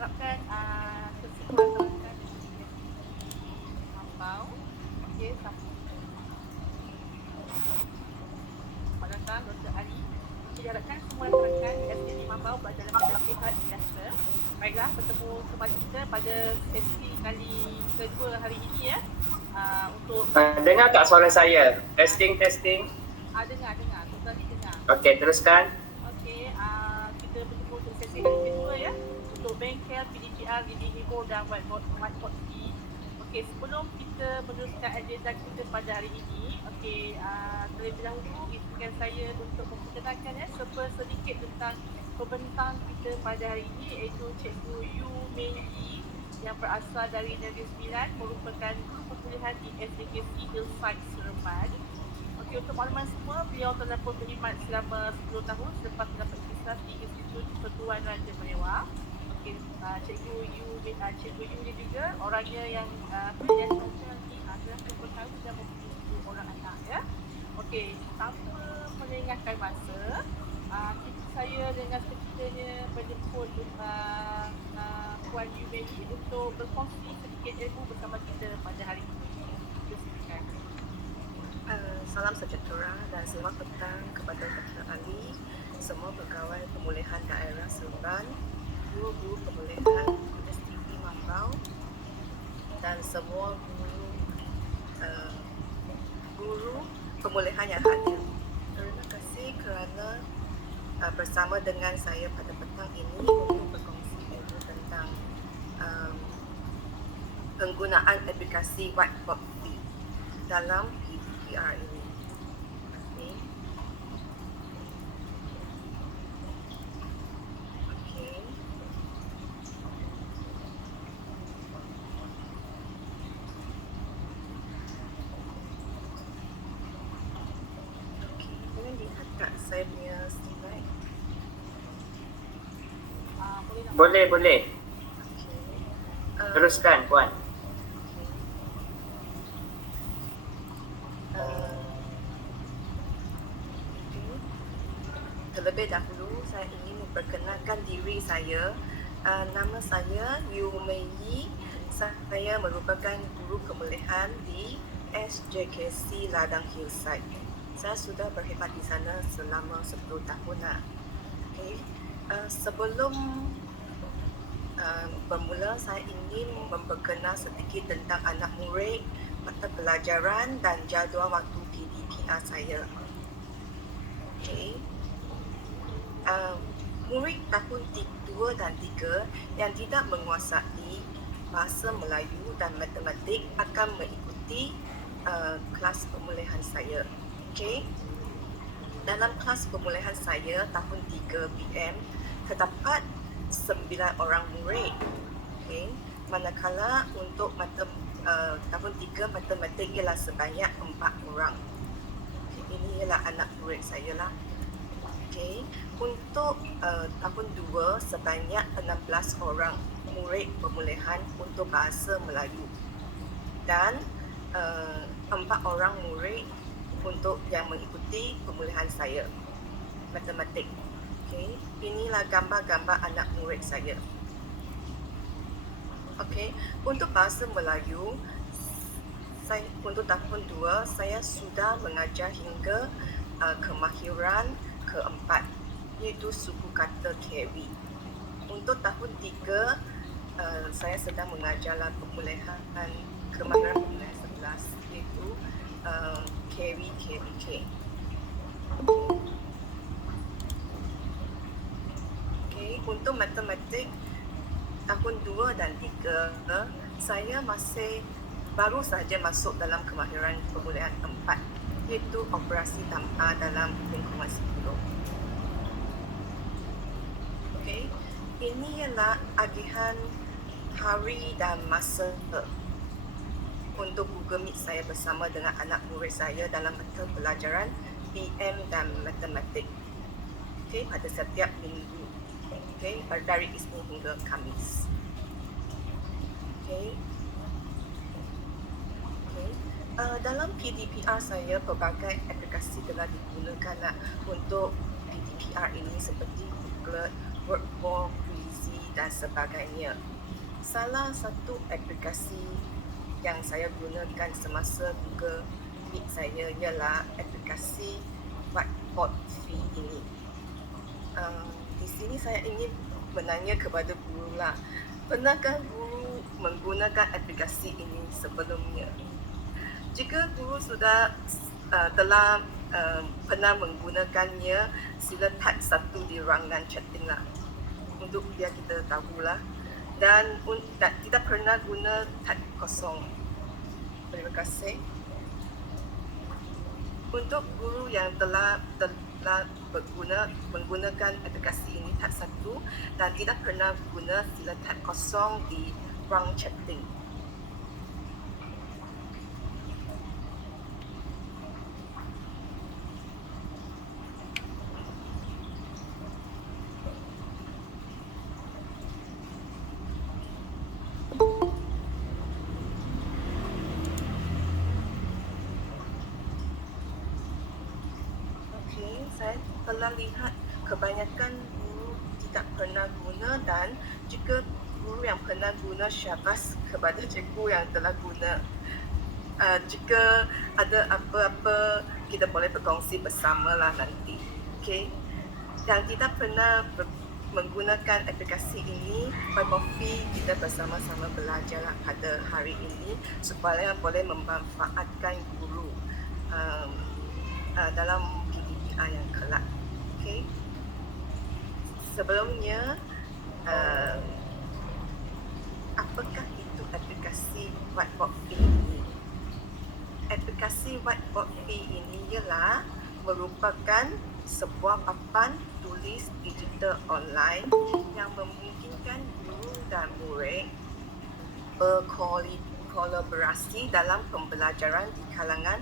harapkan kesimpulan Mambau. Okey, selamat datang Dr. Ali. Diharapkan semua rakan-rakan di SDN Mambau berada dalam keadaan sihat sejahtera. Baiklah, bertemu kembali kita pada sesi kali kedua hari ini ya. Untuk dengar tak suara saya? Testing. dengar. Tadi dengar. Okey, teruskan. Okey, kita bertemu untuk sesi kali kedua ya. Untuk bengkel PDPR di Hibor dan Whiteboard Tea. Okey, sebelum kita meneruskan agenda kita pada hari ini, okey, terlebih dahulu izinkan saya untuk memperkenalkan sedikit tentang pembentang kita pada hari ini, iaitu Cikgu Yu Mei Yi yang berasal dari Negeri Sembilan, merupakan guru pemulihan di SDKC Hillside Seremban. Okey, untuk makluman semua, beliau telah berkhidmat selama 10 tahun selepas mendapat kisah di Institut Pertuan Raja Mewah. Okey, Cikgu Yu ni juga orangnya yang sosial ni adalah bertahu dan mempunyai orang anak ya. Okey, tanpa melengahkan masa, saya dengan sekiranya menjemput Puan Yu Mei untuk berkongsi sedikit ilmu bersama kita pada hari ini. Silakan. Salam sejahtera dan selamat petang kepada Dr. Ali, semua pegawai pemulihan daerah Seremban, guru-guru pemulihan SDP Mambau dan semua guru pemulihan yang hadir. Terima kasih kerana bersama dengan saya pada petang ini untuk berkongsi ilmu tentang penggunaan aplikasi Whiteboard Tea dalam PDPR ini. Saya punya slide. Boleh. Teruskan, Puan. Terlebih dahulu, saya ingin memperkenalkan diri saya. Nama saya Yu Mei Yi. Saya merupakan guru pemulihan di SJKC Ladang Hillside. Saya sudah berkhidmat di sana selama 10 tahun. Sebelum bermula, saya ingin memperkenal sedikit tentang anak murid, mata pelajaran dan jadual waktu PDPR saya. Murid tahun 2 dan 3 yang tidak menguasai bahasa Melayu dan matematik akan mengikuti kelas pemulihan saya. Dalam kelas pemulihan saya tahun 3 PM terdapat 9 orang murid. Manakala untuk tahun 3 matematik ialah sebanyak 4 orang. Ini ialah anak murid saya lah. Untuk tahun 2 sebanyak 16 orang murid pemulihan untuk bahasa Melayu dan 4 orang murid untuk yang mengikuti pemulihan saya matematik. Inilah gambar-gambar anak murid saya. Untuk bahasa Melayu, untuk tahun 2 saya sudah mengajar hingga kemahiran keempat, iaitu suku kata carry. Untuk tahun 3 saya sedang mengajar pemulihan kemahiran pemulihan 11, iaitu carry KBK. Untuk matematik tahun 2 dan 3 saya masih baru saja masuk dalam kemahiran pemulihan 4, iaitu operasi tanpa dalam lingkungan 10. Ini ialah agihan hari dan masa untuk Google Meet saya bersama dengan anak murid saya dalam mata pelajaran PM dan matematik. Pada setiap minggu. Dari Isnin hingga Khamis. Dalam PDPR saya, pelbagai aplikasi telah digunakan untuk PDPR ini seperti Booklet, Workbook, Quizy dan sebagainya. Salah satu aplikasi yang saya gunakan semasa Google Meet saya ialah aplikasi Whiteboard Free ini. Di sini saya ingin menanya kepada guru lah, pernahkah guru menggunakan aplikasi ini sebelumnya? Jika guru sudah telah pernah menggunakannya, sila tag 1 di ruangan chatting lah untuk biar kita tahulah. Dan tidak pernah guna tag kosong. Terima kasih. Untuk guru yang telah menggunakan aplikasi ini tag 1 dan tidak pernah guna, sila tag kosong di ruang chatting. Saya telah lihat kebanyakan guru tidak pernah guna, dan jika guru yang pernah guna, syabas kepada cikgu yang telah guna. Jika ada apa-apa, kita boleh berkongsi bersamalah nanti. Okay? Yang tidak pernah menggunakan aplikasi ini, Whiteboard Free, kita bersama-sama belajarlah pada hari ini supaya boleh memanfaatkan guru dalam yang kelak. Okay. Sebelumnya, apakah itu aplikasi Whiteboard Free ini? Aplikasi Whiteboard Free ini ialah merupakan sebuah papan tulis digital online yang memungkinkan guru dan murid berkolaborasi dalam pembelajaran di kalangan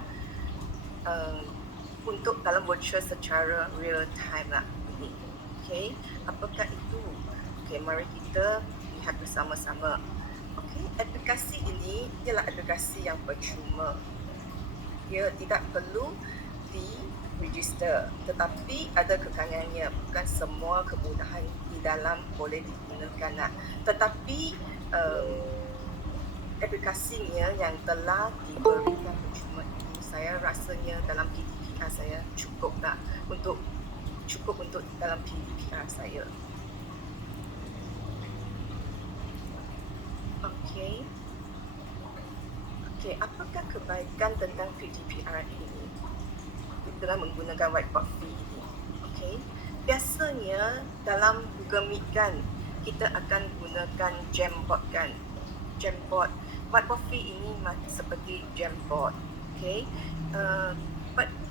untuk dalam virtual secara real time lah ini. Okay, apakah itu? Okay, mari kita lihat bersama-sama. Okay, aplikasi ini ialah aplikasi yang percuma. Ia tidak perlu di-register, tetapi ada kekangannya. Bukan semua kemudahan di dalam boleh digunakan lah. Tetapi aplikasinya yang telah diberikan percuma ini, saya rasanya dalam PDPR saya cukup untuk dalam PDPR saya. Okey, apakah kebaikan tentang PDPR ini dengan menggunakan Whiteboard Free ini? Okey, biasanya dalam Google Meet kan, kita akan gunakan Jamboard kan. Jamboard, Whiteboard Free ini seperti Jamboard. Okey,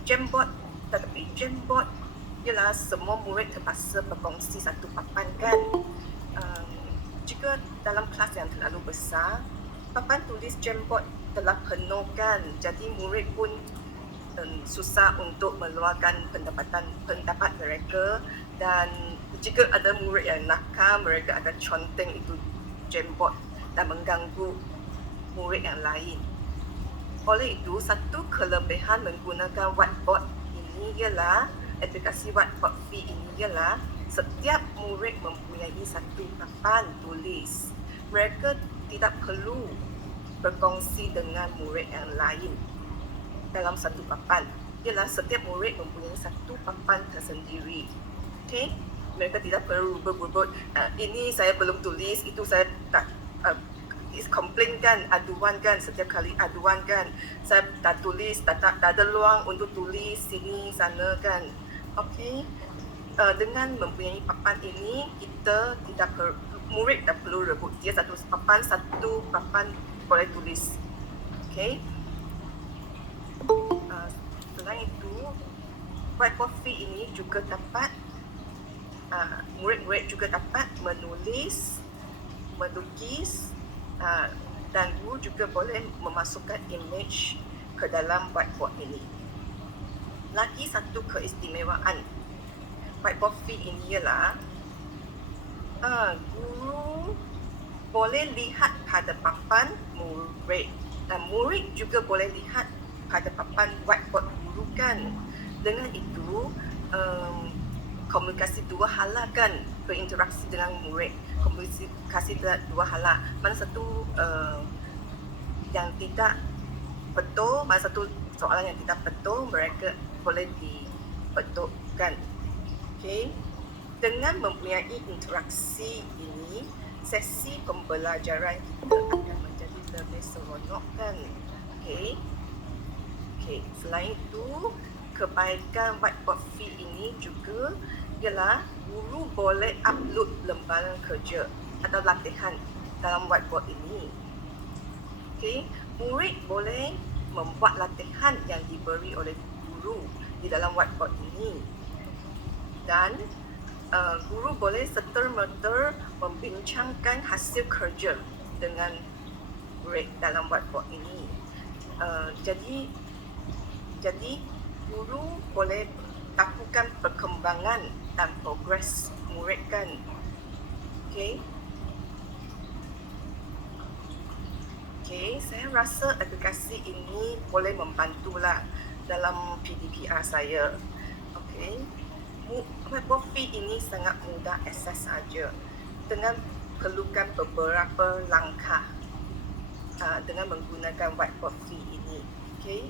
Jamboard, tetapi Jamboard ialah semua murid terpaksa berkongsi satu papan kan. Jika dalam kelas yang terlalu besar, papan tulis Jamboard telah penuh kan, jadi murid pun susah untuk meluahkan pendapat mereka, dan jika ada murid yang nakal, mereka akan conteng itu Jamboard dan mengganggu murid yang lain. Oleh itu, satu kelebihan menggunakan Whiteboard ini ialah, aplikasi Whiteboard Free ini ialah, setiap murid mempunyai satu papan tulis. Mereka tidak perlu berkongsi dengan murid yang lain dalam satu papan. Ialah setiap murid mempunyai satu papan tersendiri. Okay? Mereka tidak perlu berebut, ini saya belum tulis, itu saya tak komplain kan, aduan kan, setiap kali aduan kan, saya tak tulis, tak ada luang untuk tulis sini sana kan. Okey, dengan mempunyai papan ini, kita tidak murid tak perlu rebut, dia satu papan boleh tulis. Okey, selain itu, Whiteboard Free ini juga dapat murid-murid juga dapat menulis, melukis, dan guru juga boleh memasukkan image ke dalam whiteboard ini. Lagi satu keistimewaan Whiteboard Free ini ialah guru boleh lihat pada papan murid, dan murid juga boleh lihat pada papan whiteboard guru kan. Dengan itu komunikasi dua hala kan, berinteraksi dengan murid. komunikasi dua hal lah. Mana satu yang tidak betul, mana satu soalan yang tidak betul, mereka boleh dibetulkan. Okay. Dengan mempunyai interaksi ini, sesi pembelajaran kita akan menjadi lebih seronok kan. Okay. Okay. Selain itu, kebaikan whiteboard fee ini juga ialah guru boleh upload lembaran kerja atau latihan dalam whiteboard ini. Okay. Murid boleh membuat latihan yang diberi oleh guru di dalam whiteboard ini. Dan guru boleh serta-merta membincangkan hasil kerja dengan murid dalam whiteboard ini. Jadi guru boleh lakukan perkembangan dan progres murid kan. Okay. Okay, saya rasa aplikasi ini boleh membantulah dalam PDPR saya. Okay. Whiteboard fee ini sangat mudah akses saja dengan perlukan beberapa langkah dengan menggunakan whiteboard fee ini. Okay.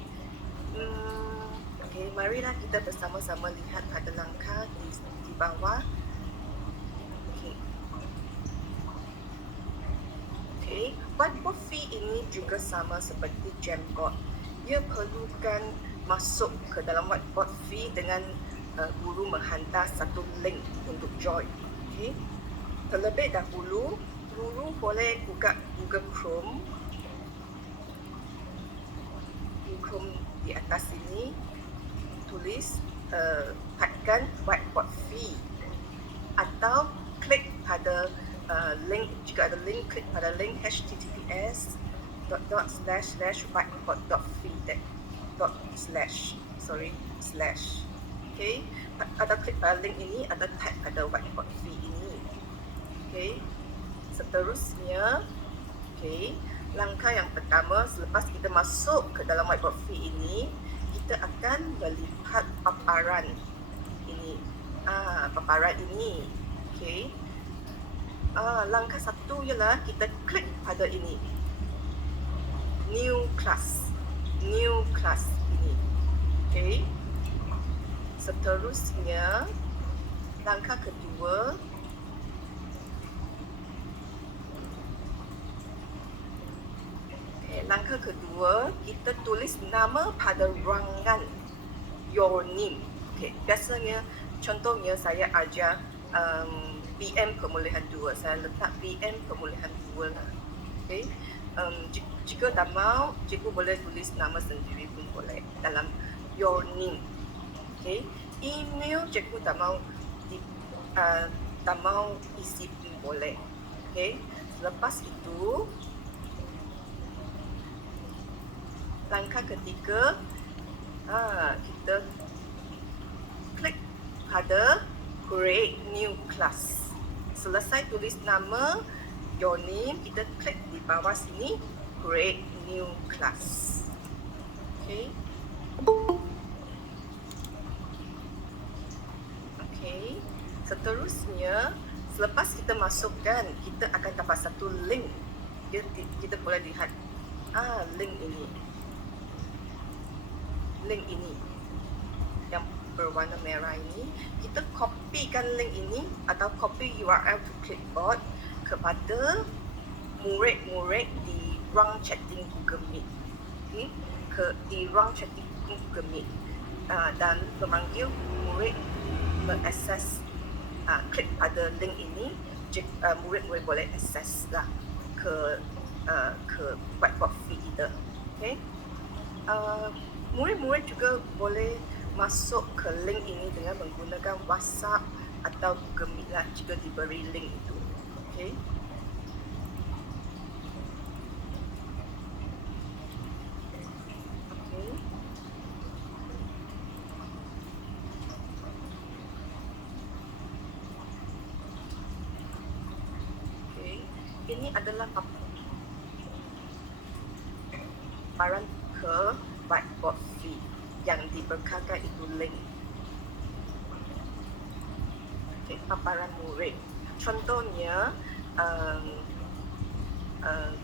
Okay, marilah kita bersama-sama lihat pada langkah di bawah. Okay. Whiteboard fee ini juga sama seperti Jamboard. Ia perlukan masuk ke dalam whiteboard fee dengan guru menghantar satu link untuk join. Okay. Terlebih dahulu, guru boleh buka Google Chrome. Google Chrome di atas ini, tulis typekan whiteboard fee atau klik pada link. Jika ada link, klik pada link https://whiteboard.fee. Okay. Atau klik pada link ini atau type pada whiteboard fee ini. Okay. Seterusnya, okay, langkah yang pertama selepas kita masuk ke dalam whiteboard fee ini, kita akan melihat paparan ini. Paparan ini. Okay. Langkah satu ialah kita klik pada ini. New class ini. Okay. Seterusnya, langkah kedua, kita tulis nama pada ruangan your name. Okay. Biasanya, contohnya saya ajar PM pemulihan 2. Saya letak PM pemulihan 2 lah. Okay. Jika tak mau, cikgu boleh tulis nama sendiri pun boleh dalam your name. Okay. Email cikgu tak mau isi pun boleh. Okay. Selepas itu, langkah ketiga, kita klik pada create new class. Selesai tulis nama, your name, kita klik di bawah sini create new class. Okay. Okay. Seterusnya, selepas kita masukkan, kita akan dapat satu link. Kita boleh lihat link ini yang berwarna merah ini. Kita kopikan link ini atau copy URL to clipboard kepada murid-murid di ruang chatting Google Meet. Okay. Di ruang chatting Google Meet, dan memanggil murid mengakses, klik pada link ini. Murid-murid boleh akses lah ke whiteboard fee kita. Okay. Murid-murid juga boleh masuk ke link ini dengan menggunakan WhatsApp atau Google Meet lah jika diberi link itu. Okay. Ini adalah paparan ke whiteboard fee yang dibekalkan itu link. Okay, paparan murid. Contohnya,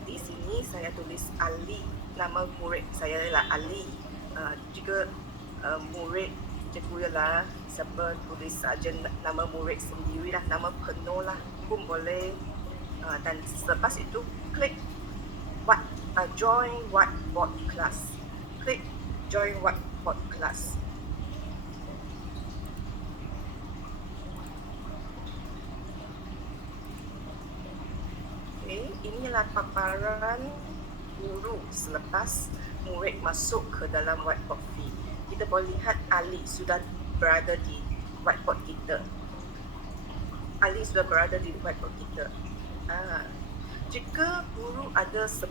Di sini saya tulis Ali, nama murid saya ialah Ali. Jika murid cikgu ialah siapa, tulis saja nama murid sendiri lah, nama penuh lah pun boleh. Dan selepas itu klik join whiteboard class. Klik join whiteboard class. Okay, inilah paparan guru selepas murid masuk ke dalam whiteboard fee. Kita boleh lihat Ali sudah berada di whiteboard kita. Ali sudah berada di whiteboard kita. Jika guru ada 10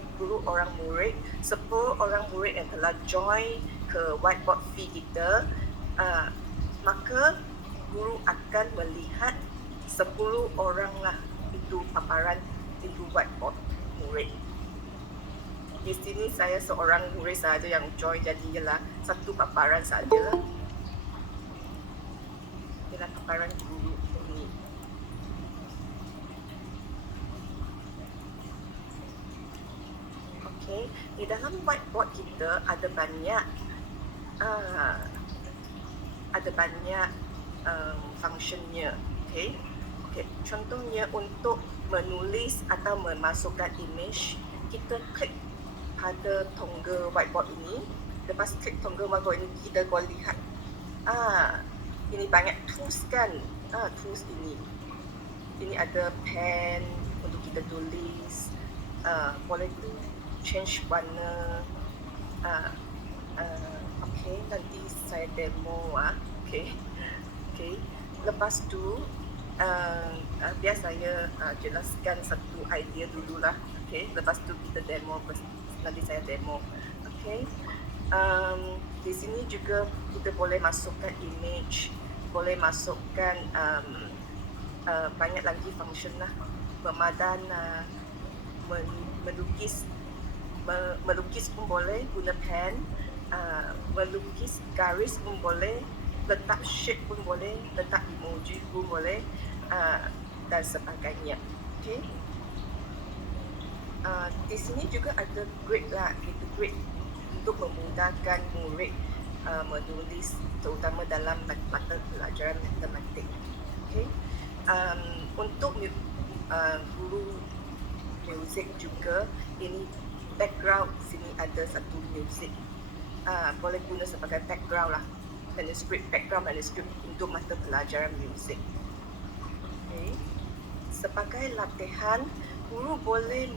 orang murid, 10 orang murid yang telah join ke whiteboard fee kita, maka guru akan melihat 10 orang lah itu paparan itu whiteboard murid. Di sini saya seorang murid saja yang join, jadi ialah satu paparan sajalah. Ialah paparan guru ini. Okey, di dalam whiteboard kita ada banyak functionnya. Okey. Contohnya untuk menulis atau memasukkan image, kita klik pada tongga whiteboard ini. Lepas klik tongga whiteboard ini, kita boleh lihat ini banyak tools kan. Tools ini ada pen untuk kita tulis, boleh change warna. Okey, nanti saya demo. Okey. Lepas tu biar saya jelaskan satu idea dululah. Okey, lepas tu kita demo, nanti saya demo. Okey. Di sini juga kita boleh masukkan image, boleh masukkan banyak lagi function lah. Memadana, melukis pun boleh guna pen, melukis garis pun boleh, letak shape pun boleh, letak emoji pun boleh, dan sebagainya. Okey. Di sini juga ada grid lah, itu grid untuk memudahkan murid menulis, terutama dalam mata pelajaran matematik. Okey. Untuk guru muzik juga, ini background sini ada satu muzik, boleh guna sebagai background lah, background manuskrip untuk mata pelajaran muzik. Okay. Sebagai latihan, guru boleh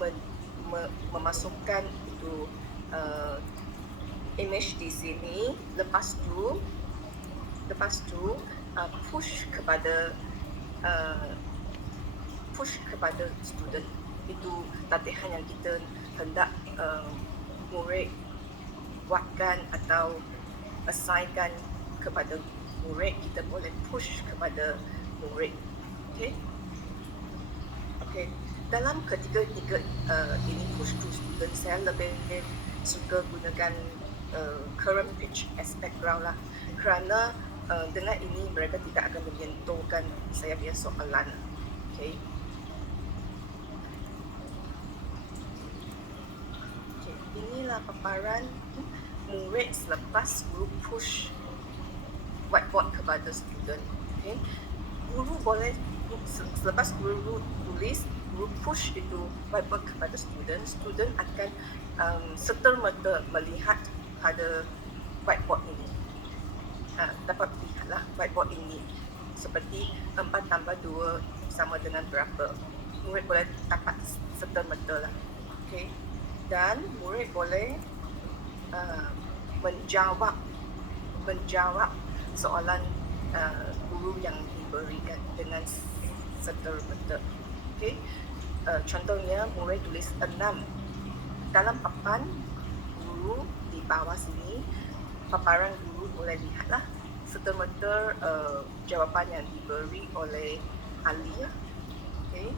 memasukkan itu image di sini. Lepas tu push kepada student. Itu latihan yang kita hendak murid buatkan atau assignkan kepada murid. Kita boleh push kepada murid. Okey. Dalam ketiga ini push to student, saya lebih suka gunakan current page as background lah, kerana dengan ini mereka tidak akan menyentuhkan saya punya soalan. Okey. Inilah paparan murid selepas guru push whiteboard kepada student. Okay. Guru boleh, selepas guru tulis, guru push itu whiteboard kepada student, student akan serta-merta melihat pada whiteboard ini. Dapat lihatlah whiteboard ini seperti 4 tambah 2 sama dengan berapa. Murid boleh dapat serta-merta lah. Okay. Dan murid boleh menjawab soalan guru yang diberikan dengan serta-merta. Okey. Contohnya murid tulis 6 dalam papan guru di bawah sini, paparan guru boleh lihatlah serta-merta jawapan yang diberi oleh Ali. Okey.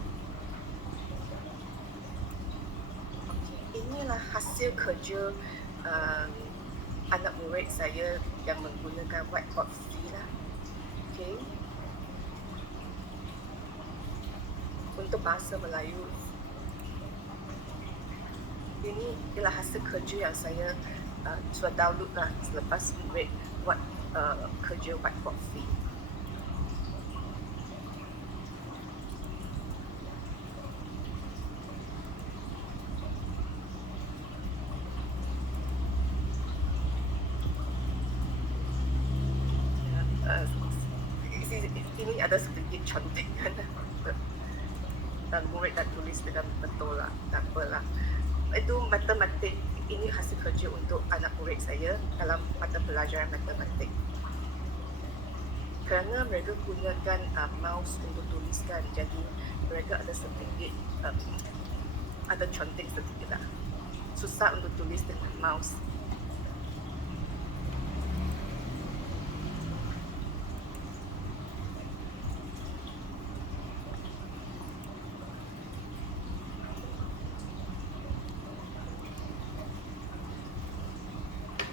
Inilah hasil kerja anak murid saya yang menggunakan whiteboard free lah. Okay. untuk bahasa Melayu. Ini ialah hasil kerja yang saya sudah download lah selepas murid buat kerja whiteboard fee. Ini ada sedikit contekan dan murid tak tulis dengan betul lah, tak apalah. Itu matematik, ini hasil kerja untuk anak murid saya dalam mata pelajaran matematik. Kerana mereka gunakan mouse untuk tuliskan, jadi mereka ada sedikit ada contek sedikit lah. Susah untuk tulis dengan mouse.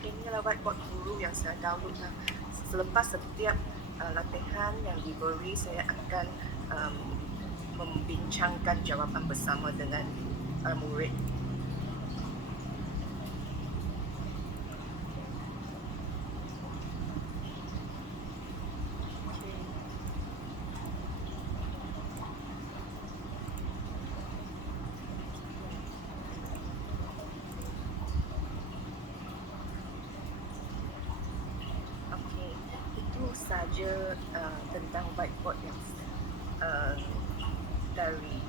Inilah whiteboard guru yang saya download lah. Selepas setiap latihan yang diberi, saya akan membincangkan jawapan bersama dengan murid. Saja tentang whiteboard yang dari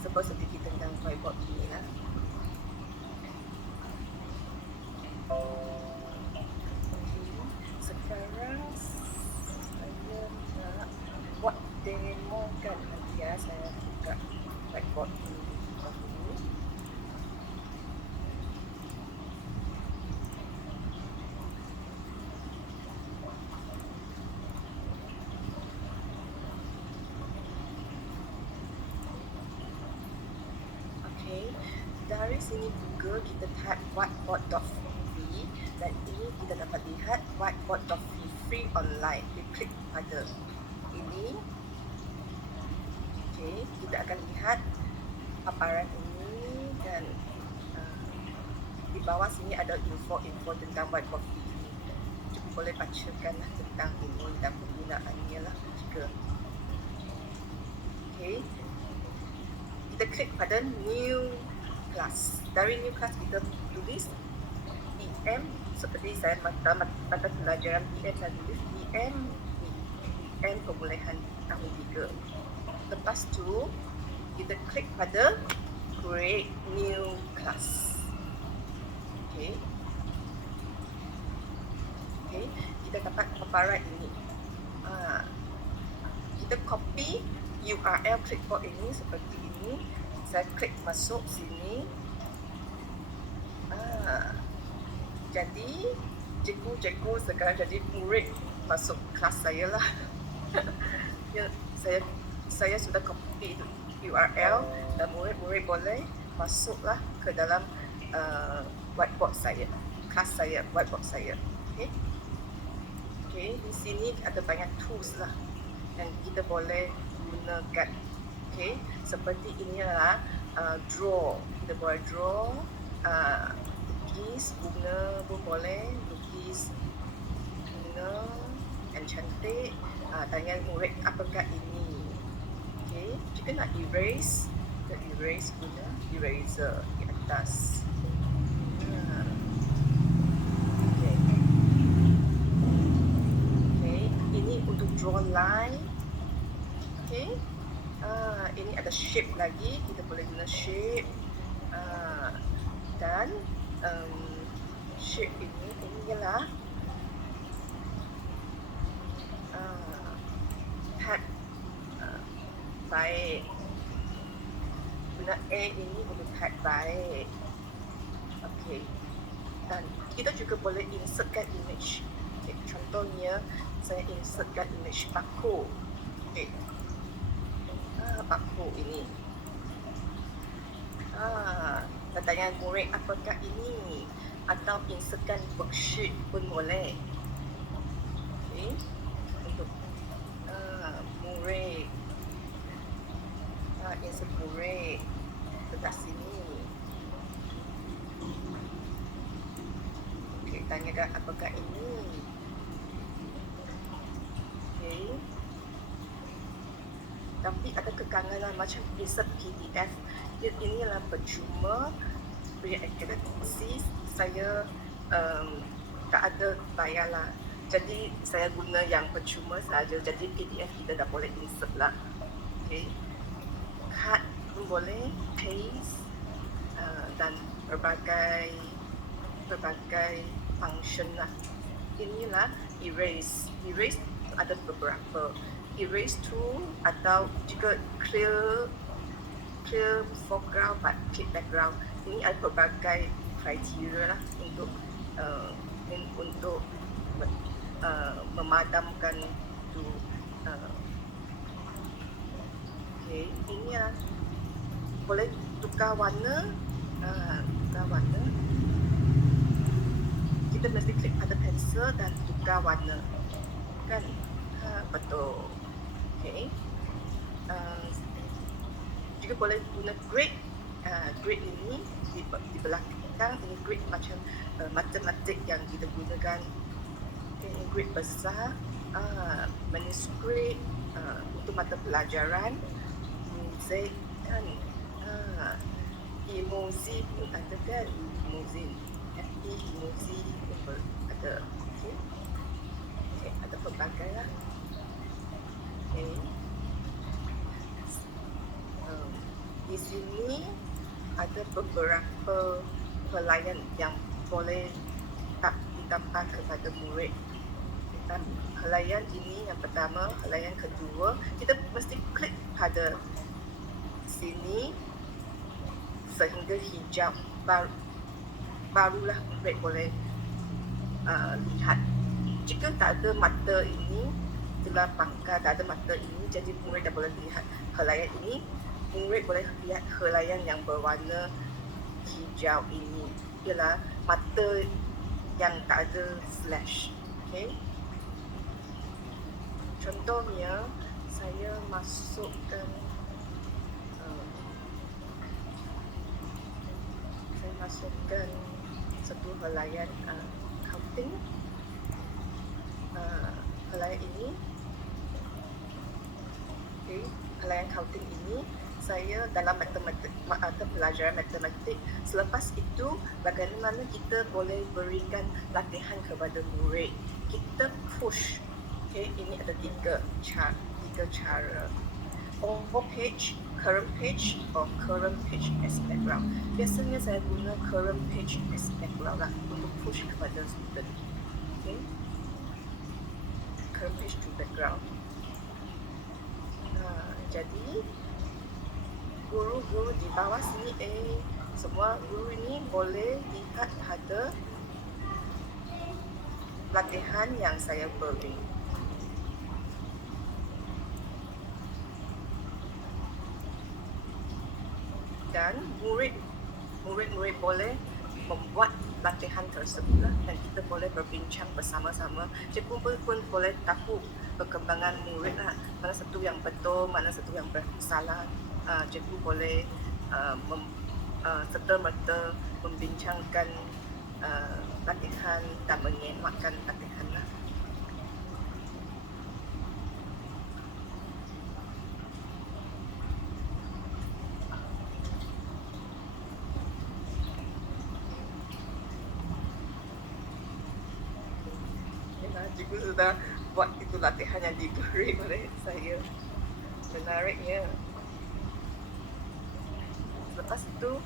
sedikit tentang whiteboard ini lah. Sekarang saya nak buat demo kan nanti ya. Saya buka whiteboard ini dahulu. Dari sini Google kita type whiteboard.free dan ini kita dapat lihat whiteboard.free free online. Kita klik pada ini. Okey, kita akan lihat paparan ini dan di bawah sini ada info-info tentang whiteboard free ini. Kita boleh bacakan tentang ini dan penggunaannya lah juga. Okey, kita klik pada new class. Dari new class kita tulis EM seperti saya mata pelajaran EM saya tulis EM pemulihan tahun 3. Lepas tu kita klik pada create new class. Okey. Kita dapat paparan ini. Kita copy URL clipboard ini seperti ini. Saya klik masuk sini. Jadi cikgu sekarang jadi murid masuk kelas saya lah. Ya, saya sudah copy URL dan murid-murid boleh masuklah ke dalam whiteboard saya, kelas saya, whiteboard saya. Okey, di sini ada banyak tools lah yang kita boleh gunakan. Okay, seperti inilah draw. Kita boleh draw, lukis bunga pun boleh, lukis bunga yang cantik. Tanya murid apakah ini. Okay, jika nak erase, kita erase guna eraser di atas. Okay, ini untuk draw line. Okay. Ini ada shape lagi, kita boleh guna shape dan shape ini ialah pad baik. Guna A ini untuk pad baik. Okey. Dan kita juga boleh insertkan image. Okay, contohnya saya insertkan image paku. Okay. Paku ini. Tanya murid apakah ini, atau insertkan worksheet pun boleh. Okay. Untuk murid bertanyakan apakah ini. Okay. Tapi ada kekanganan macam insert PDF. Ini adalah percuma. Pre-accreditation saya tak ada bayar lah. Jadi saya guna yang percuma saja. Jadi PDF kita dah boleh insert lah. Okay. Kad pun boleh, paste dan berbagai function lah. Inilah erase. Erase ada beberapa. Erase tool atau jika clear foreground but keep background. Ini ada berbagai kriteria lah untuk memadamkan tu. Okay, ini lah. Boleh tukar warna. Kita mesti klik pada pensel dan tukar warna. Kan? Betul. Okay. Juga boleh guna grade. Grade ini di belakang ini grade macam matematik yang kita gunakan. Okay, ini grade besar. Manuskrip untuk mata pelajaran. Muzik kan. Emoji pun ada kan. Emoji pun ada. Okay, ada pelbagai lah. Okay. Di sini ada beberapa pelayan yang boleh ditambah kepada murid. Helaian ini yang pertama, helaian kedua, kita mesti klik pada sini sehingga hijau, barulah murid boleh lihat. Jika tak ada mata ini, telah pangkal tak ada mata ini, jadi murid dah boleh lihat helaian ini. Murid boleh lihat helaian yang berwarna hijau ini. Ialah mata yang tak ada slash. Okay. Contohnya, saya masukkan satu helaian counting. Helaian ini. Okay. Helaian counting ini saya dalam matematik atau pelajaran matematik. Selepas itu, bagaimana kita boleh berikan latihan kepada murid? Kita push. Okay, ini ada tiga cara. Over page, current page, or current page as background. Biasanya saya guna current page as background lah untuk push kepada student. Okay, current page to background. Jadi guru-guru di bawah sini semua guru ini boleh lihat pada latihan yang saya beri. Dan murid boleh membuat latihan tersebut dan kita boleh berbincang bersama-sama. Cikgu pun boleh tahu perkembangan murid lah. Mana satu yang betul, mana satu yang salah. Cikgu boleh serta-merta membincangkan latihan dan menyemakkan latihan lah. Cikgu sudah buat itu latihan yang diberi oleh saya. Menariknya. Lepas itu,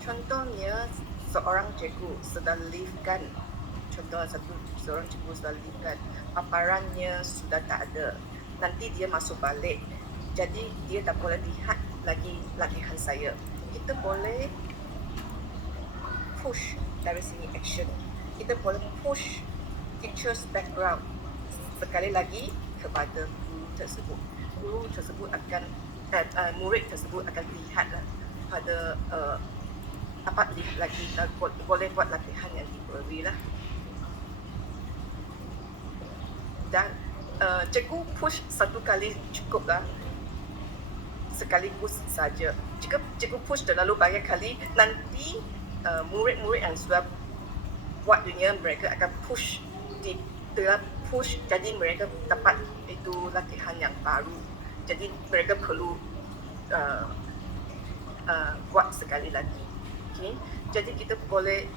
contohnya seorang cikgu sedang livekan, seorang cikgu sedang livekan, paparannya sudah tak ada. Nanti dia masuk balik, jadi dia tak boleh lihat lagi latihan saya. Kita boleh push dari sini action. Kita boleh push teacher's background sekali lagi kepada guru tersebut. Guru tersebut akan murid tersebut akan lihatlah pada lihat lagi, boleh buat latihan yang diberi lah. Dan cikgu push satu kali cukup lah, sekaligus saja. Jika cikgu push terlalu banyak kali, nanti murid-murid yang sudah buat dunia, mereka akan push jadi mereka dapat itu latihan yang baru. Jadi mereka perlu buat sekali lagi. Okay? Jadi kita boleh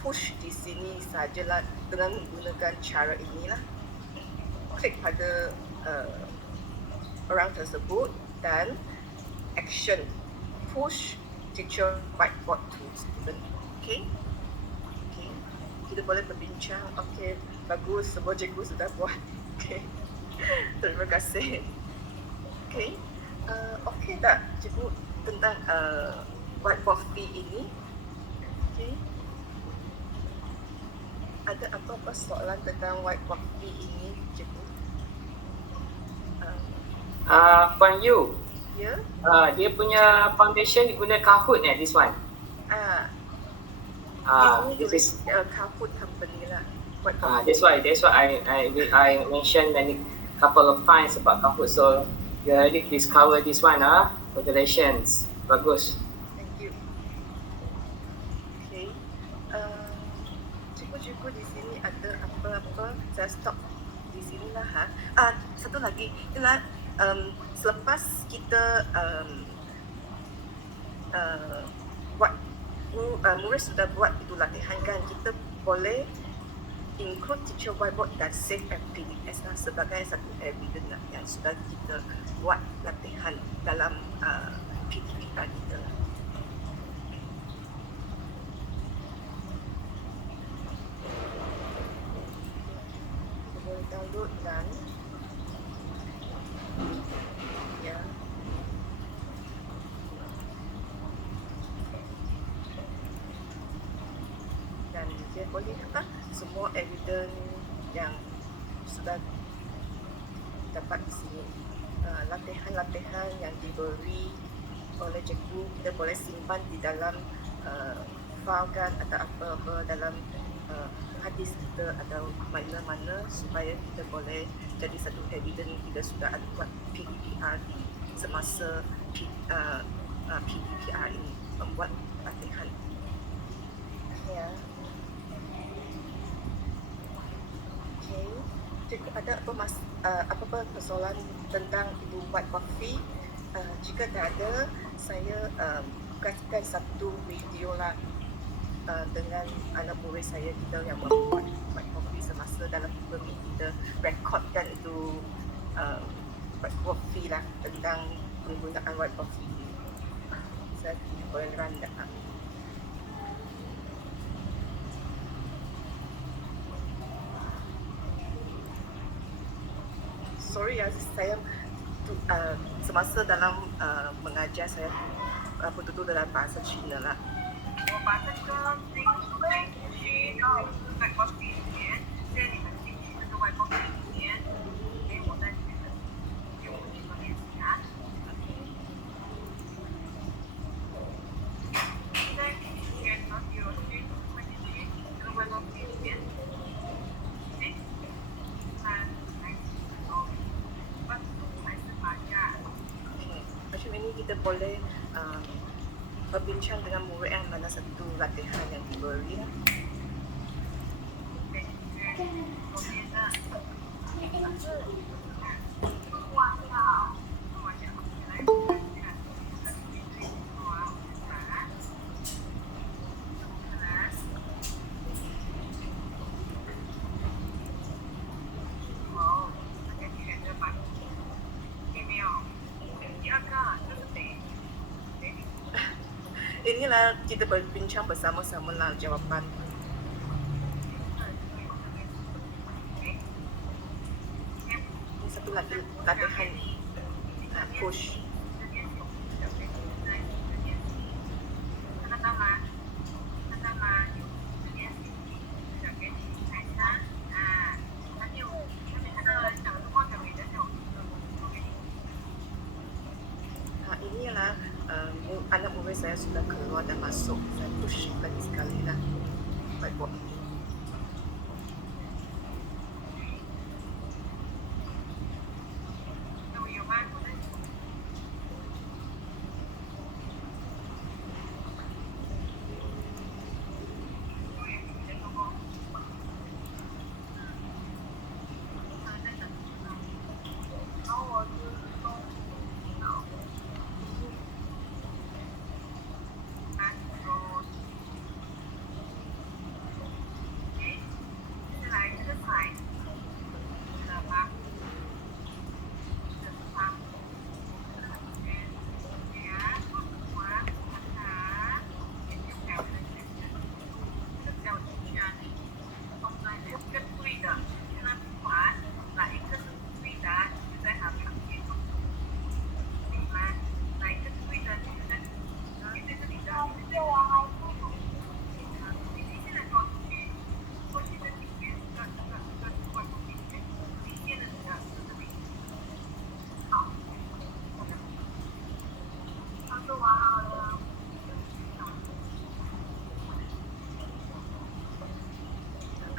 push di sini sajalah dengan menggunakan cara inilah. Klik pada orang tersebut dan action push teacher whiteboard to student. Okay? Okay. Kita boleh berbincang. Okay, bagus, semua cikgu sudah buat. Okay. Terima kasih. Okay. Okay tak cikgu tentang whiteboard fee ini? Okay. Ada apa-apa soalan tentang whiteboard fee ini, cikgu? Puan Yu, Ya? dia punya foundation diguna Kahoot this one. This is Kahoot company lah. that's why I mentioned many couple of times about Kahoot. So you already discover this one. Congratulations, bagus. Thank you. Okay. Cikgu-cikgu di sini ada apa-apa? Saya stop di sinilah satu lagi ialah selepas kita buat murid sudah buat itu latihan kan, kita boleh include teacher whiteboard dan save PDFs sebagai satu evidence yang sudah kita buat latihan dalam PDPR kita. Kita boleh download dan ya. Dan dia boleh semua evidence yang sudah dapat di sini. Latihan-latihan yang diberi oleh cikgu kita boleh simpan di dalam file kan, atau apa-apa dalam hadis kita atau mana-mana supaya kita boleh jadi satu evidence kita sudah ada buat PDPR di semasa PDPR ini membuat latihan. Ya. Okay. Jika ada apa-apa persoalan tentang ibu whiteboard fee, jika tak ada, saya kasihkan satu video lah dengan anak murid saya kita yang membuat whiteboard fee semasa dalam Google Meet kita rekodkan itu whiteboard fee lah tentang penggunaan whiteboard fee. Saya boleh run dah. Sorry ya, saya semasa dalam mengajar saya betul-betul dalam bahasa Cina lah. Macam ini kita boleh berbincang dengan murid yang mana satu latihan yang diberi. Inilah kita berbincang bersama-sama lah jawapan. Ini satu lagi latihan push. Inilah anak murid saya sudah keluar dan masuk. Saya push lagi sekali lah whiteboard ini.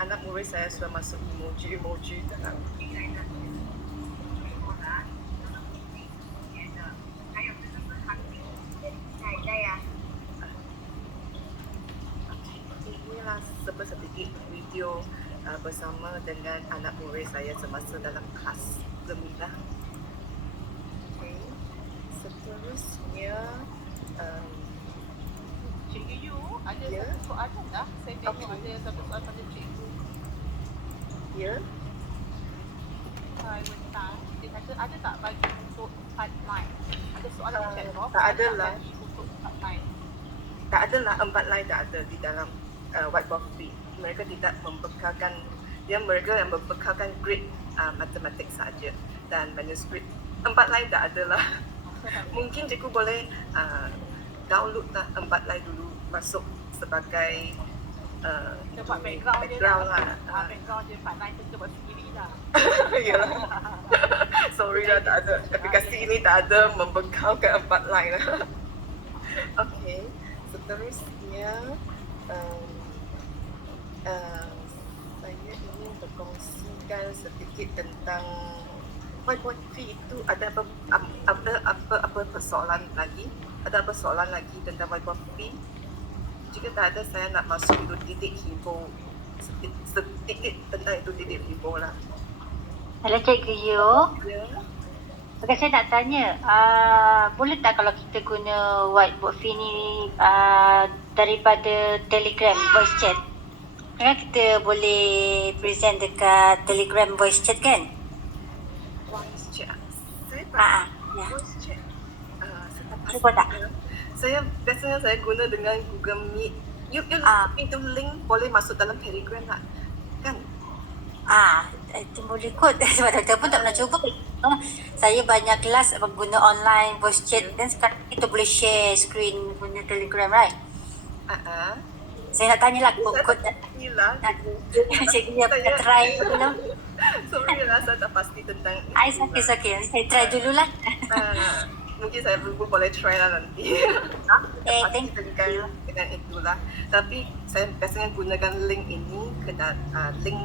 anak murid saya sudah masuk emoji dalam inilah sedikit video bersama dengan anak murid saya semasa dalam kelas gemilah. Okay. Seterusnya Cikgu Yu, ada Ya. satu soalan dah. Saya tengok Okey. ada satu soalan pada cikgu ya, Hai Wentang. Dia kata ada tak bagi untuk part line? Ada soalan di chat box. tak ada lah. Bagi untuk part line. tak adalah 4 line tak ada di dalam whiteboard free. Mereka tidak membekalkan mereka yang membekalkan grade matematik saja dan manuskrip 4 line tak ada lah. Mungkin cikgu boleh download lah 4 line dulu masuk sebagai Kita buat background dia background lah. lah. Background dia part line tu kita buat sendiri lah. Yalah. Sorry lah tak ada. Aplikasi ini tak ada membekalkan 4 line lah. Okey, seterusnya saya ingin berkongsikan sedikit tentang whiteboard free itu ada apa persoalan lagi? Ada apa soalan lagi tentang whiteboard free? Jika tak ada, saya nak masuk itu titik hibur sedikit tentang itu titik hibur lah. Hello Cikgu Yu. Ya. Okay, saya nak tanya, boleh tak kalau kita guna whiteboard free ni daripada Telegram voice chat? Kan kita boleh present dekat Telegram voice chat kan? Voice chat. Saya Ya. voice chat. Saya tak pasti. Cuba tak? Saya biasanya saya guna dengan Google Meet. You itu link boleh masuk dalam Telegram lah. Kan? Itu boleh kot. Sebab doktor pun tak pernah cuba. Saya banyak kelas guna online voice chat dan sekarang kita boleh share screen guna Telegram, right? Saya nak tanya lah kod Inilah. Cikgu Yu pernah try belum? Sorry lah, saya tak pasti tentang It's okay. Saya try dululah. Mungkin saya boleh try lah nanti. Okay, Pasti thank you. dengan itulah. Tapi saya biasanya gunakan link ini link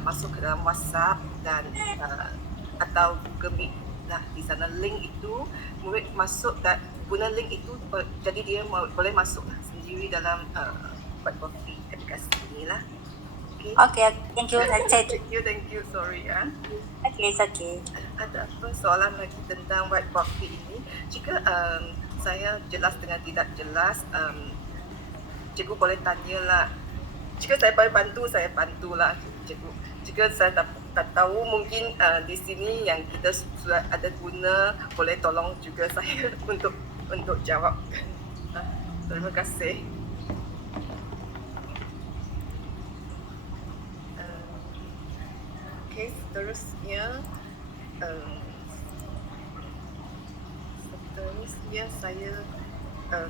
masuk ke dalam WhatsApp dan atau Google Meet. Nah, di sana link itu murid masuk dan guna link itu jadi dia boleh masuk sendiri dalam whiteboard free aplikasi inilah. Okay. Okay, thank you. Thank you. Sorry ya. Okay, it's okay. Ada apa soalan lagi tentang whiteboard free ini? Jika saya jelas dengan tidak jelas, cikgu boleh tanyalah. Jika saya boleh bantu, saya bantulah cikgu. Jika saya tak tahu, mungkin di sini yang kita sudah ada guna, boleh tolong juga saya untuk jawab. Terima kasih. Okay, seterusnya saya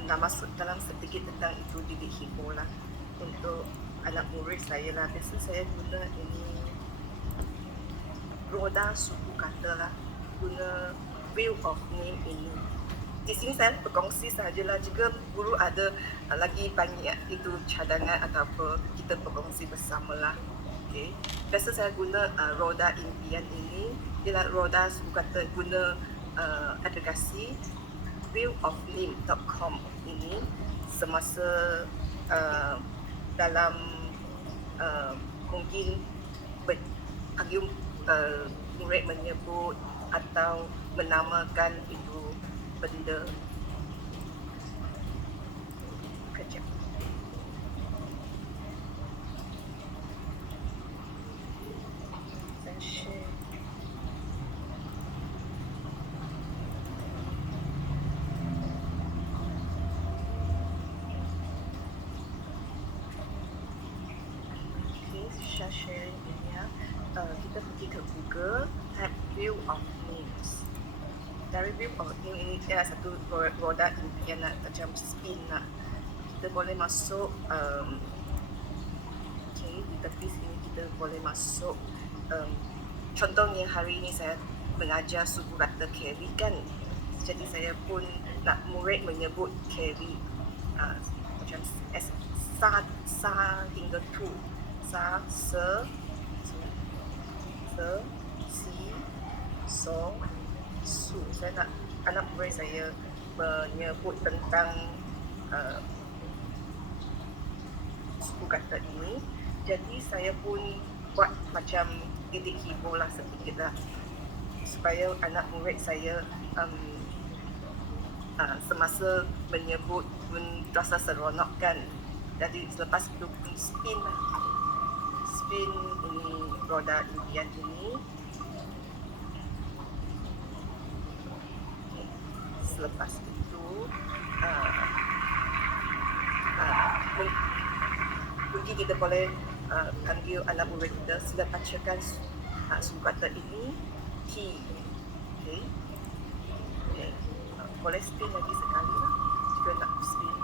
nak masuk dalam sedikit tentang itu didik hibur lah untuk anak murid saya lah. Biasa saya guna ini roda suku kata lah, guna wheel of name ini. Di sini saya berkongsi sahajalah. Jika guru ada lagi banyak itu cadangan atau apa, kita berkongsi bersamalah. Okay. Biasa saya guna roda impian ini. Ialah roda suku kata guna aplikasi wheelofname.com ini semasa dalam mungkin murid menyebut atau menamakan itu benda. Kejap. Saya share. Saya sharing ini ya. Kita pergi ke Google, type view of names. Dari view of name ini ada satu roda impian lah, macam spin lah. Kita boleh masuk okay, di tepi sini kita boleh masuk contohnya hari ini saya mengajar suku kata carry kan. Jadi saya pun nak murid menyebut carry macam sa hingga tu. sa, si, so, su. Saya nak anak murid saya menyebut tentang suku kata ini. Jadi saya pun buat macam didik hibur lah sedikit lah, supaya anak murid saya semasa menyebut pun rasa seronok kan. Jadi selepas itu pun spin ini roda impian ini. Selepas itu mungkin kita boleh panggil anak murid kita sila bacakan suku kata ini he. Okay. Boleh spin lagi sekali lah jika nak spin,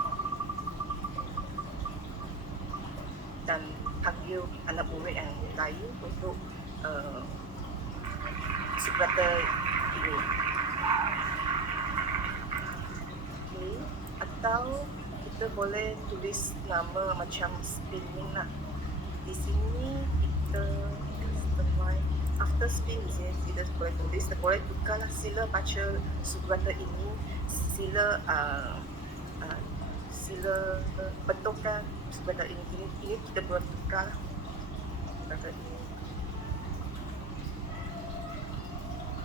dan panggil anak murid yang lain untuk suku kata ini. Okay. Atau kita boleh tulis nama macam spinning lah. Di sini kita customize. After spin di sini kita boleh tulis, kita boleh tukarlah sila baca suku kata ini, sila betulkan suku kata ini kita boleh tukar kata ini.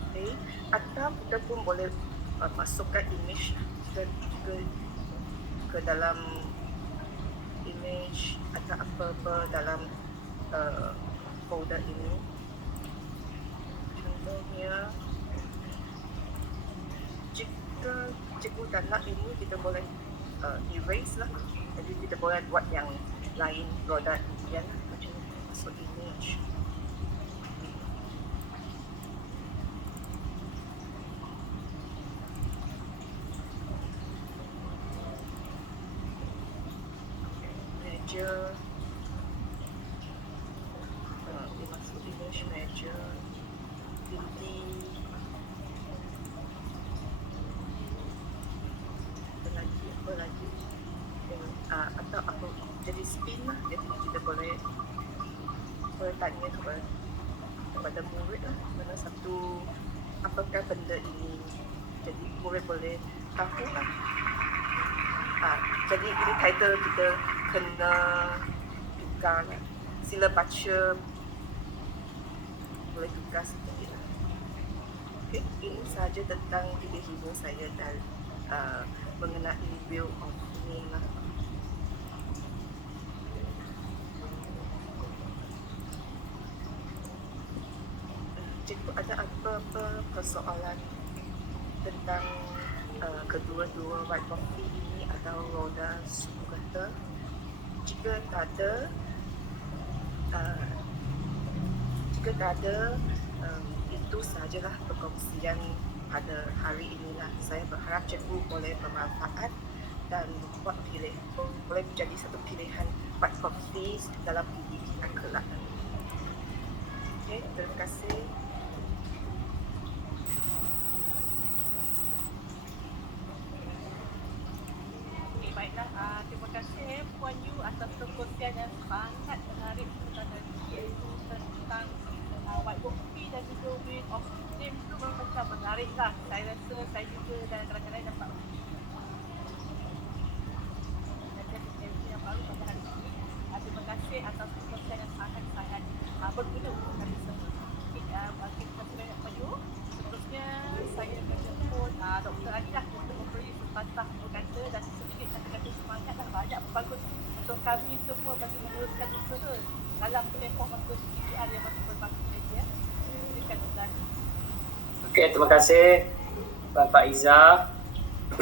Okay. Atau kita pun boleh masukkan image kita juga ke dalam image atau apa-apa dalam folder ini. Contohnya, jika cikgu tak nak ini, kita boleh erase lah. Jadi kita boleh buat yang lain, roda impian lah, macam masuk image. Meja, dia masuk image meja, dinding, apa lagi, atau apa, jadi spin lah. Jadi kita boleh tanya kepada murid lah, mana satu, apakah benda ini. Jadi murid boleh tahu lah. Jadi ini title kita kena tukar lah. Sila baca, boleh tukar sedikit lah. Okay, ini sahaja tentang didik hibur saya dan mengenai Wheel of Name lah. Jika ada apa-apa persoalan tentang kedua-dua whiteboard ini atau roda suku kata, jika tak ada, itu sahajalah perkongsian pada hari inilah. Saya berharap cikgu boleh bermanfaat dan boleh menjadi satu pilihan whiteboard dalam pendidikan kelak. Okay, terima kasih. Baiklah, terima kasih Puan Yu atas perkongsian yang sangat menarik tadi, iaitu tentang whiteboard fee dan juga Wheel of Name. Itu macam menarik lah. Saya rasa saya juga dan rakan-rakan lain dapat yang baru pada hari ini. Terima kasih atas perkongsian yang sangat-sangat berguna untuk kami semua. Kita sudah Puan Yu. Seterusnya saya akan jemput Dr. Adilah untuk memberi sepatah berkata dan sedikit kata-kata semangat lah, banyak bagus untuk kami semua bagi meneruskan usaha dalam tempoh masa PDPR yang masih berlaku lagi ya. Silakan Dr. Adi. Okey, terima kasih Bapak Iza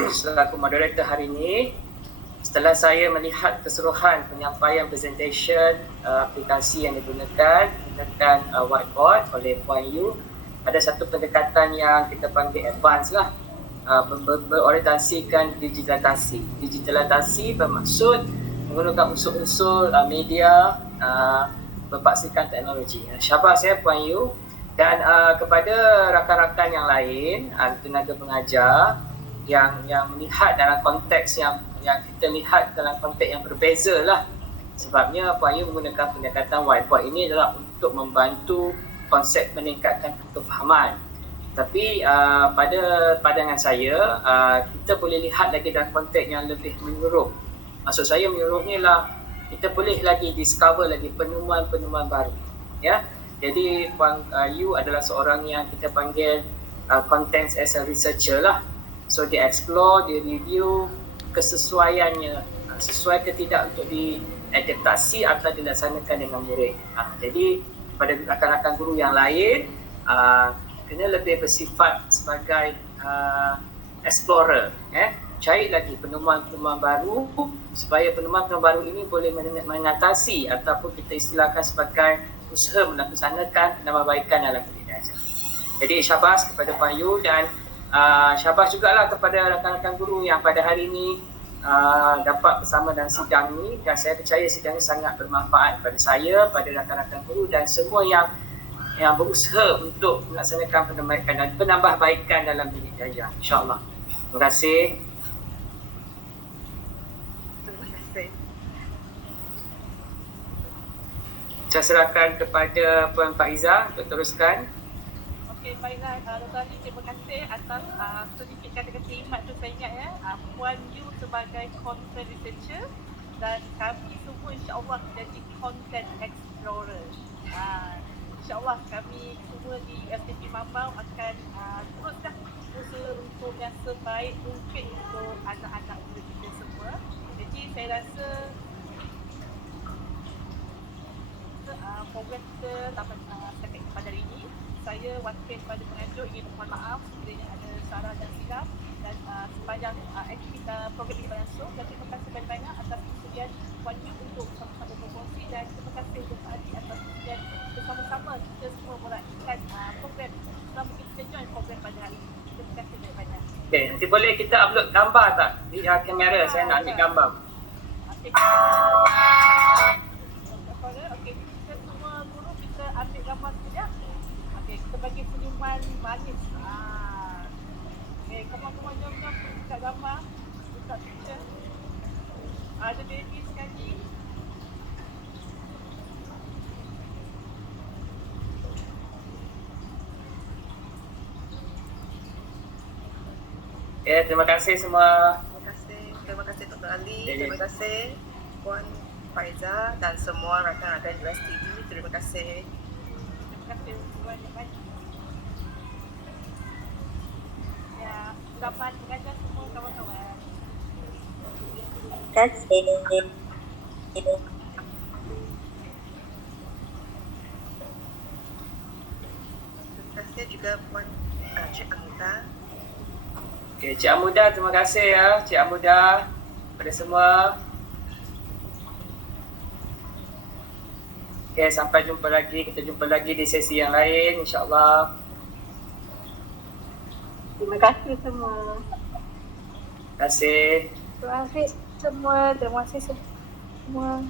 selaku moderator hari ini. Setelah saya melihat keseluruhan penyampaian presentation aplikasi yang digunakan whiteboard oleh Puan Yu, ada satu pendekatan yang kita panggil advance lah, berorientasikan digitalisasi. Digitalisasi bermaksud menggunakan unsur-unsur media, berpaksikan teknologi. Syabas saya Puan Yu, dan kepada rakan-rakan yang lain, tenaga pengajar yang melihat dalam konteks yang kita lihat dalam konteks yang berbeza lah Sebabnya Puan Ayu menggunakan pendekatan whiteboard ini adalah untuk membantu konsep meningkatkan kefahaman. Tapi pada pandangan saya, kita boleh lihat lagi dalam konteks yang lebih menyeluruh. Maksud saya menyeluruh ni lah, kita boleh lagi discover lagi penemuan-penemuan baru. Ya, jadi Puan Ayu adalah seorang yang kita panggil content as a researcher lah. So dia explore, dia review kesesuaiannya, sesuai ke tidak untuk diadaptasi atau dilaksanakan dengan murid. Jadi pada rakan-rakan guru yang lain, kena lebih bersifat sebagai explorer, cari lagi penemuan-penemuan baru supaya penemuan-penemuan baru ini boleh mengatasi ataupun kita istilahkan sebagai usaha melaksanakan penambahbaikan dalam pendidikan. Jadi syabas kepada Puan Ayu dan syabas jugalah kepada rakan-rakan guru yang pada hari ini dapat bersama dalam sidang ini, dan saya percaya sidang ini sangat bermanfaat pada saya, pada rakan-rakan guru dan semua yang berusaha untuk melaksanakan penambahbaikan dan penambahbaikan dalam didik darjah, insya-Allah. Terima kasih. Terima kasih. Saya serahkan kepada Puan Faiza untuk teruskan. Okey, baiklah Dr. Ali, terima kasih atas sedikit kata-kata khidmat tu. Saya ingat Puan Yu sebagai content researcher dan kami semua insya-Allah jadi content explorer. InsyaAllah kami semua di USTP Mambau akan teruskan usaha untuk yang sebaik mungkin untuk anak-anak muda kita semua. Jadi saya rasa program kita tamat setakat pada hari ini. Saya wakil pada pengajar ingin mohon maaf sekiranya ada salah dan silap, dan sepanjang aktiviti program ini berlangsung, dan terima kasih banyak-banyak atas kesudian Puan Yu untuk sama-sama berkongsi, dan terima kasih Dr. Ali atas kesudian bersama-sama kita semua meraihkan program selama kita join program pada hari ini. Terima kasih banyak-banyak. Okey, nanti boleh kita upload gambar tak di kamera? Saya nak ambil gambar. Okey, kita semua guru kita ambil gambar sekejap. Okey, kita bagi senyuman manis. Okey, kawan-kawan jom-jom buka gambar, buka picture. Ada baby sekali. Ya, terima kasih semua. Terima kasih Dr. Ali, terima kasih Puan Faiza dan semua rakan-rakan USTV. Terima kasih. Terima kasih banyak-banyak. Ya, selamat mengajar semua kawan-kawan. Terima kasih. Terima kasih juga Puan Cik Amuda. Okey, Cik Amuda, terima kasih ya Cik Amuda kepada semua. Okey, sampai jumpa lagi. Kita jumpa lagi di sesi yang lain, insya-Allah. Terima kasih semua. Terima kasih. Terima kasih semua. Terima kasih semua.